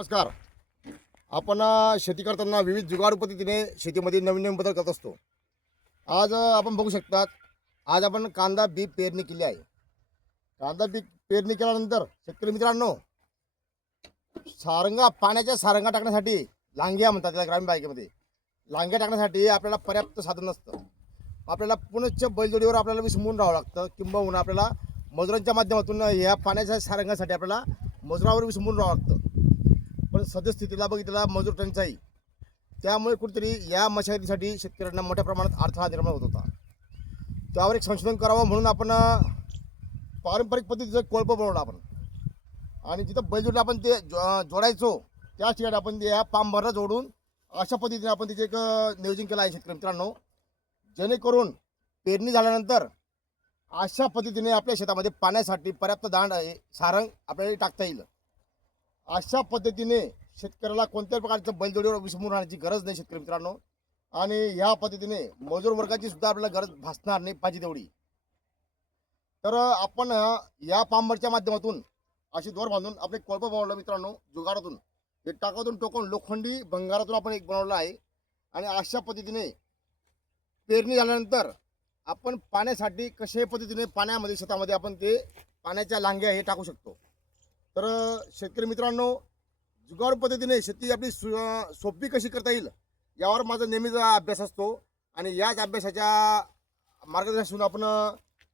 नमस्कार. आपण शेती करताना विविध जुगारू पद्धतीने शेतीमध्ये नवीन नवीन बदल करत असतो. आज आपण बघू शकतात. आज आपण कांदा बी पेरणी केली आहे. कांदा बी पेरणी केल्यानंतर शेतकरी मित्रांनो, पाण्याच्या सारंगा टाकण्यासाठी लांग्या म्हणतात त्याला ग्रामीण भाषेमध्ये. लांग्या टाकण्यासाठी आपल्याला पर्याप्त साधन नसतं. आपल्याला पुनश्च बैलजोडीवर आपल्याला विसंबून राहावं लागतं, किंबहुना आपल्याला मजुरांच्या माध्यमातून ह्या पाण्याच्या सारंगासाठी आपल्याला मजुरावर विसंबून राहावं लागतं. पण सद्यस्थितीला बघितला मजूर टंचाई, त्यामुळे कुठेतरी या मशागतीसाठी शेतकऱ्यांना मोठ्या प्रमाणात अडथळा निर्माण होत होता. त्यावर एक संशोधन करावं म्हणून आपण पारंपरिक पद्धतीचं कोळपं बनवलं आपण. आणि जिथं बैलजोडीला आपण ते जोडायचो त्याच ठिकाणी आपण ते या पांभरला जोडून अशा पद्धतीने आपण तिचे एक नियोजन केलं आहे शेतकरी मित्रांनो. जेणेकरून पेरणी झाल्यानंतर अशा पद्धतीने आपल्या शेतामध्ये पाण्यासाठी पर्याप्त दांड आहे सारंग आपल्याला टाकता येईल. अशा पद्धतीने शेतकऱ्याला कोणत्याही प्रकारचं बैलजोडीवर विसंबून राहण्याची गरज नाही शेतकरी मित्रांनो. आणि ह्या पद्धतीने मजूर वर्गाची सुद्धा आपल्याला गरज भासणार नाही पाहिजे तेवढी. तर आपण या पांबरच्या माध्यमातून अशी दोर बांधून आपले कोळपं बनवलं मित्रांनो जुगारातून. हे टाकातून टोकून लोखंडी भंगारातून आपण एक बनवलं आहे. आणि अशा पद्धतीने पेरणी झाल्यानंतर आपण पाण्यासाठी कशाही पद्धतीने पाण्यामध्ये शेतामध्ये आपण ते पाण्याच्या लांग्या हे टाकू शकतो. तर शेतकरी मित्रांनो, जुगारू पद्धतीने शेती आपली सोपी कशी करता येईल यावर माझा नेहमीचा अभ्यास असतो. आणि याच अभ्यासाच्या मार्गदर्शनातून आपण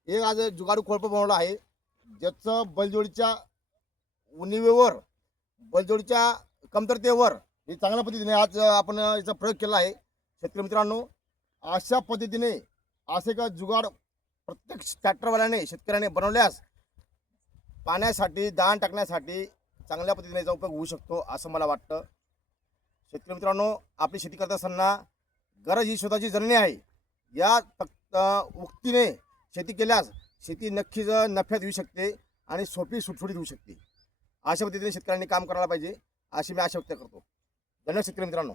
हे आज जुगारू कोळपं बनवलं आहे, ज्याचं बैलजोडीच्या उणिवेवर, बैलजोडीच्या कमतरतेवर हे चांगल्या पद्धतीने आज आपण याचा प्रयोग केला आहे. शेतकरी मित्रांनो, अशा पद्धतीने असे का जुगाड प्रत्येक ट्रॅक्टरवाल्याने शेतकऱ्याने बनवल्यास पाण्यासाठी दाण टाकण्यासाठी चांगल्या पद्धतीने याचा उपयोग होऊ शकतो असं मला वाटतं. शेतकरी मित्रांनो, आपली शेती करत असताना गरज ही स्वतःची जननी आहे या फक्त उक्तीने शेती केल्यास शेती नक्कीच नफ्यात येऊ शकते आणि सोपी सुटसुटीत होऊ शकते. अशा पद्धतीने शेतकऱ्यांनी काम करायला पाहिजे अशी मी आशा व्यक्त करतो. धन्यवाद शेतकरी मित्रांनो.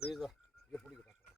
प्लीज पुढे